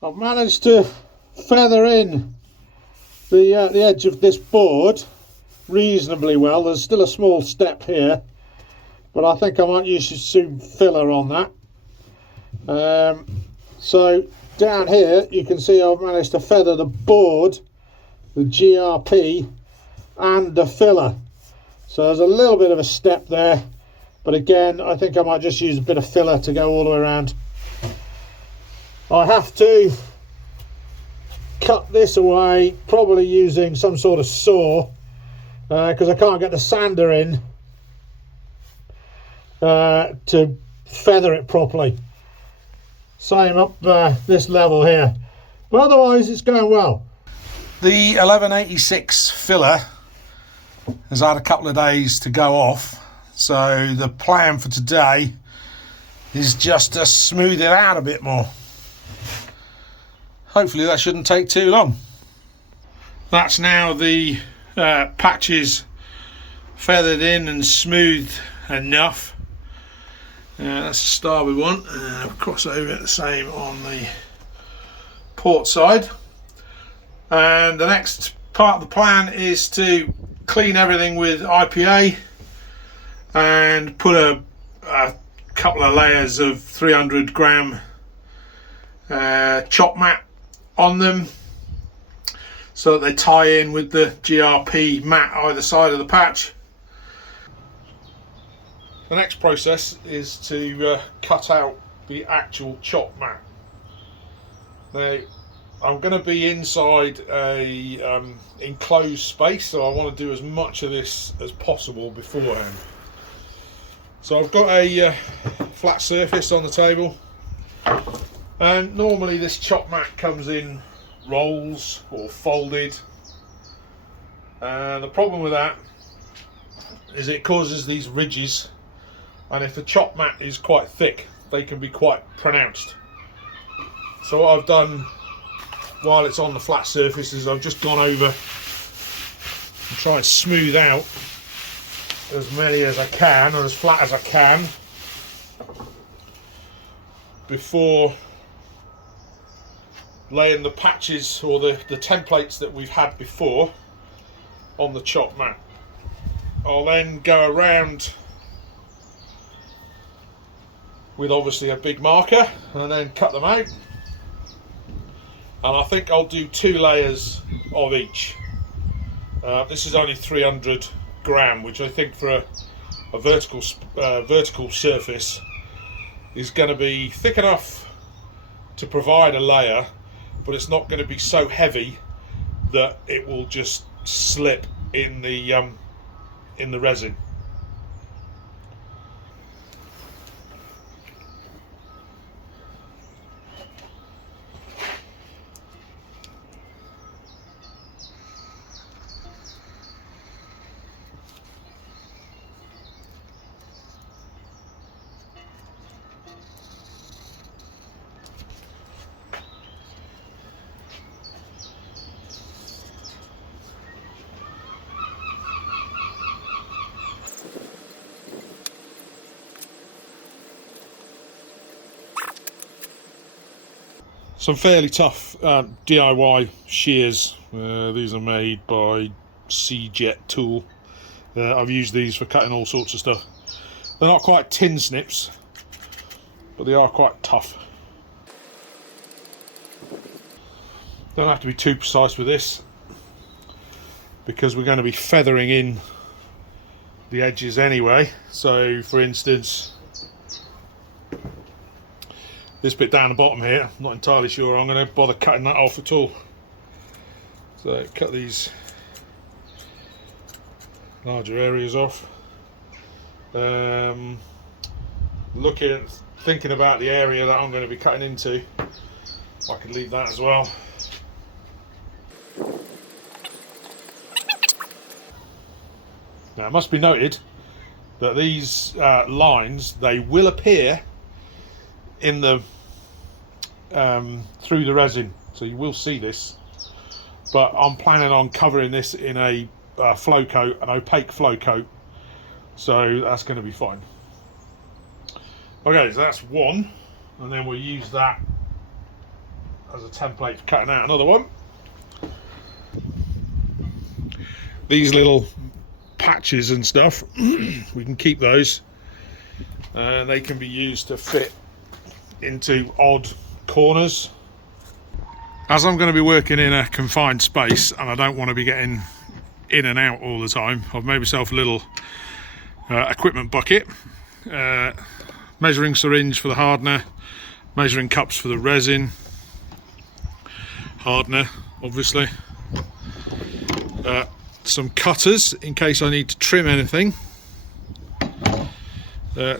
I've managed to feather in the edge of this board reasonably well. There's still a small step here, but I think I might use some filler on that. So down here you can see I've managed to feather the board, the GRP and the filler. So there's a little bit of a step there, but again I think I might just use a bit of filler to go all the way around. I have to cut this away, probably using some sort of saw, because I can't get the sander in to feather it properly. Same up this level here, but otherwise it's going well. The 1186 filler has had a couple of days to go off, so the plan for today is just to smooth it out a bit more. Hopefully that shouldn't take too long. That's now the patches feathered in and smooth enough. That's the starboard one. I'll cross over the same on the port side. And the next part of the plan is to clean everything with IPA and put a couple of layers of 300 gram chop mat on them so that they tie in with the GRP mat either side of the patch. The next process is to cut out the actual chop mat. Now I'm going to be inside a enclosed space, so I want to do as much of this as possible beforehand. So I've got a flat surface on the table, and normally this chop mat comes in rolls or folded, and the problem with that is it causes these ridges, and if the chop mat is quite thick they can be quite pronounced. So what I've done while it's on the flat surface is I've just gone over and tried to smooth out as many as I can, or as flat as I can, before laying the patches or the templates that we've had before on the chop mat. I'll then go around with obviously a big marker and then cut them out, and I think I'll do 2 layers of each. This is only 300 gram, which I think for a vertical surface is going to be thick enough to provide a layer, but it's not going to be so heavy that it will just slip in the resin. Some fairly tough DIY shears. These are made by C-Jet Tool. I've used these for cutting all sorts of stuff. They're not quite tin snips, but they are quite tough. Don't have to be too precise with this, because we're going to be feathering in the edges anyway. So for instance, this bit down the bottom here, I'm not entirely sure I'm going to bother cutting that off at all. So cut these larger areas off. Thinking about the area that I'm going to be cutting into, I could leave that as well. Now it must be noted that these lines, they will appear in the through the resin, so you will see this, but I'm planning on covering this in a flow coat, an opaque flow coat, so that's going to be fine. Okay, so that's one, and then we'll use that as a template for cutting out another one. These little patches and stuff, we can keep those, and they can be used to fit into odd corners. As I'm going to be working in a confined space and I don't want to be getting in and out all the time, I've made myself a little equipment bucket, measuring syringe for the hardener, measuring cups for the resin, hardener obviously, some cutters in case I need to trim anything,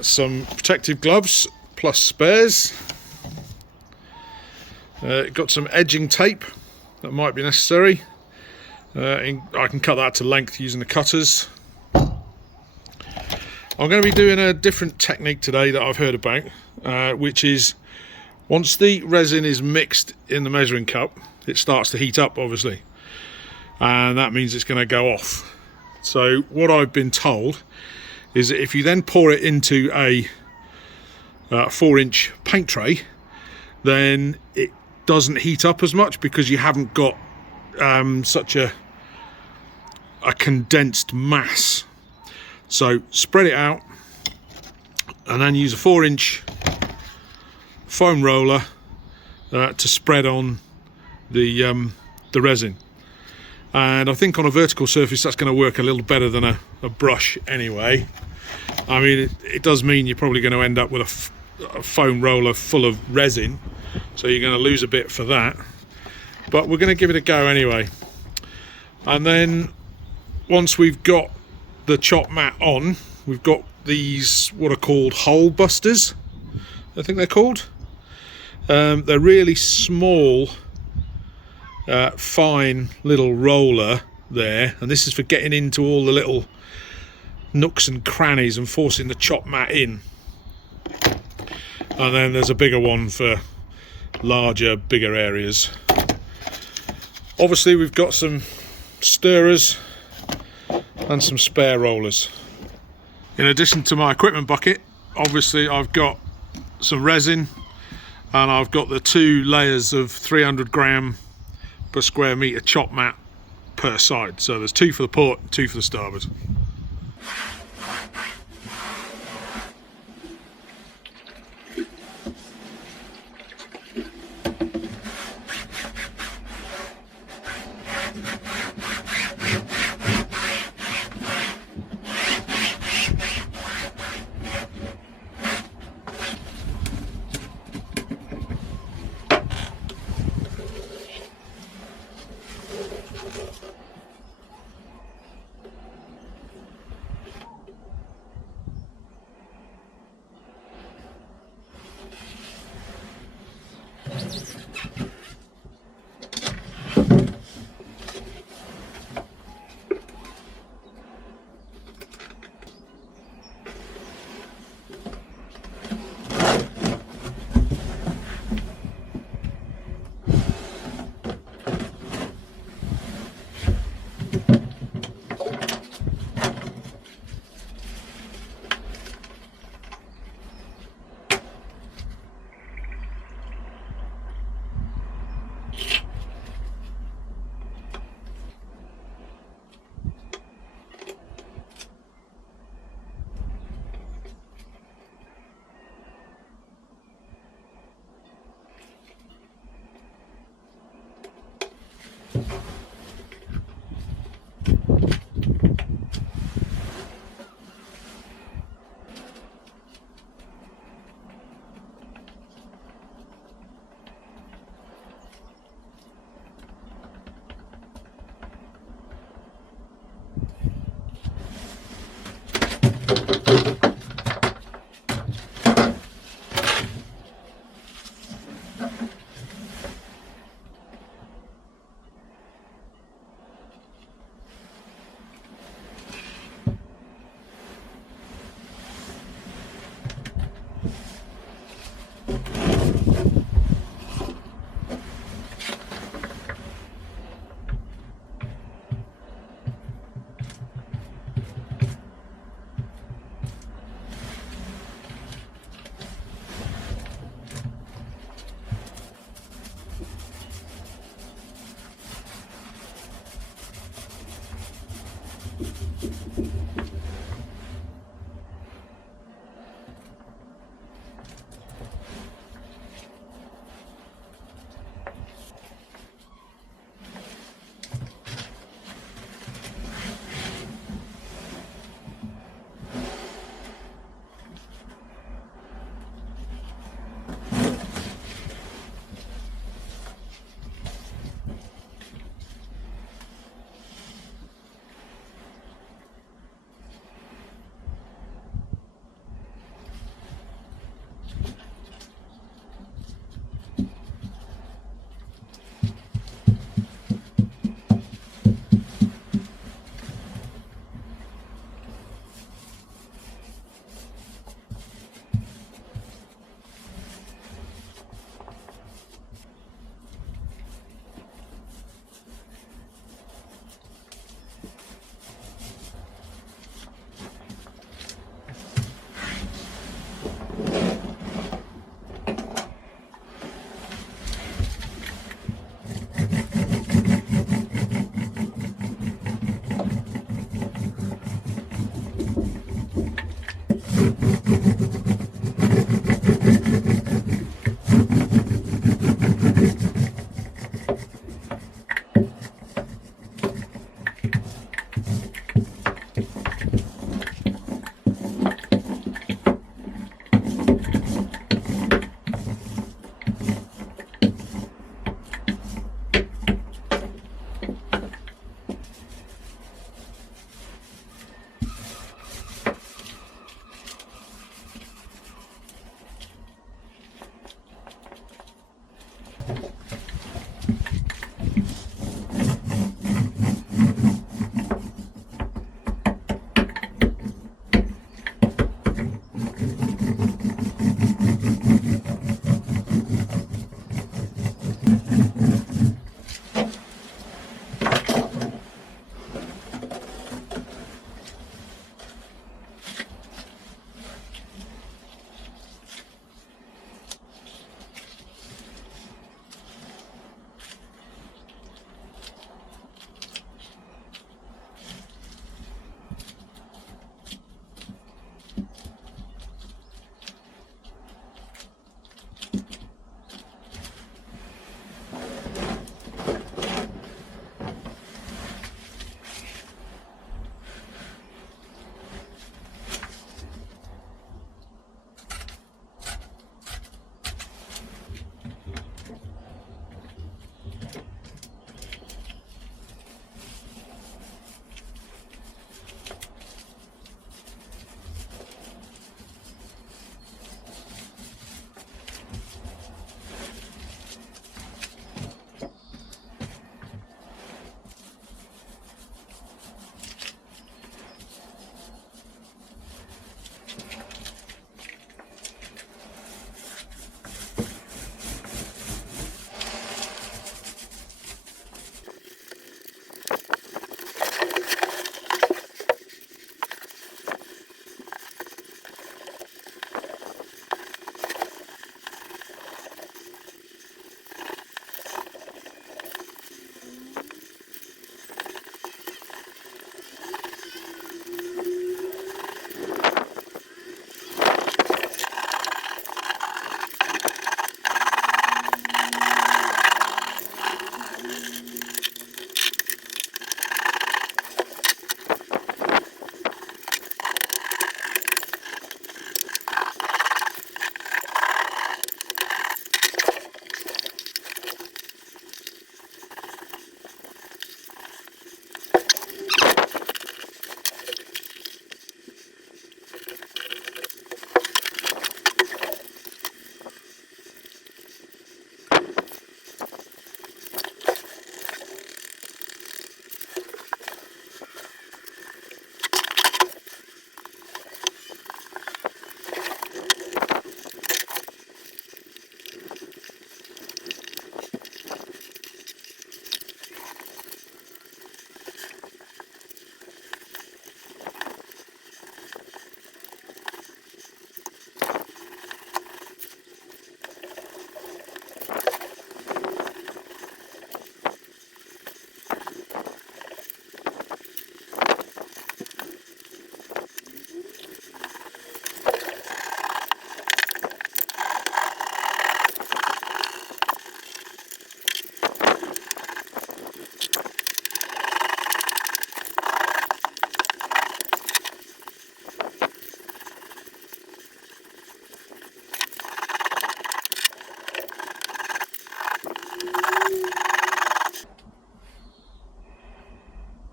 some protective gloves plus spares, got some edging tape that might be necessary. I can cut that to length using the cutters. I'm going to be doing a different technique today that I've heard about, which is once the resin is mixed in the measuring cup, it starts to heat up obviously, and that means it's going to go off. So what I've been told is that if you then pour it into a 4-inch paint tray, then it doesn't heat up as much because you haven't got such a condensed mass. So spread it out and then use a 4-inch foam roller to spread on the resin. And I think on a vertical surface that's going to work a little better than a brush anyway. I mean, it does mean you're probably going to end up with a foam roller full of resin, so you're going to lose a bit for that, but we're going to give it a go anyway. And then once we've got the chop mat on, we've got these what are called hole busters, I think they're called. They're really small, fine little roller there, and this is for getting into all the little nooks and crannies and forcing the chop mat in. And then there's a bigger one for larger, bigger areas. Obviously we've got some stirrers and some spare rollers. In addition to my equipment bucket, obviously I've got some resin, and I've got the 2 layers of 300 gram per square metre chop mat per side. So there's 2 for the port and 2 for the starboard.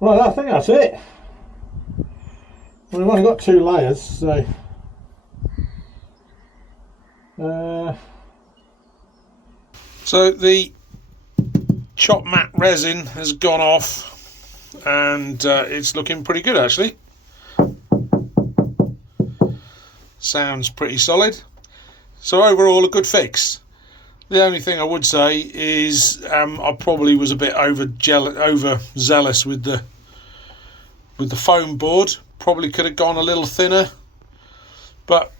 Right, I think that's it. We've only got 2 layers, so so the chop matte resin has gone off, and it's looking pretty good actually. Sounds pretty solid. So overall, a good fix. The only thing I would say is I probably was a bit overzealous with the foam board. Probably could have gone a little thinner, but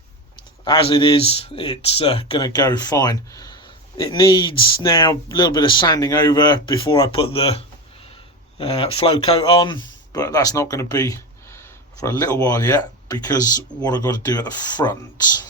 as it is, it's going to go fine. It needs now a little bit of sanding over before I put the flow coat on, but that's not going to be for a little while yet, because what I've got to do at the front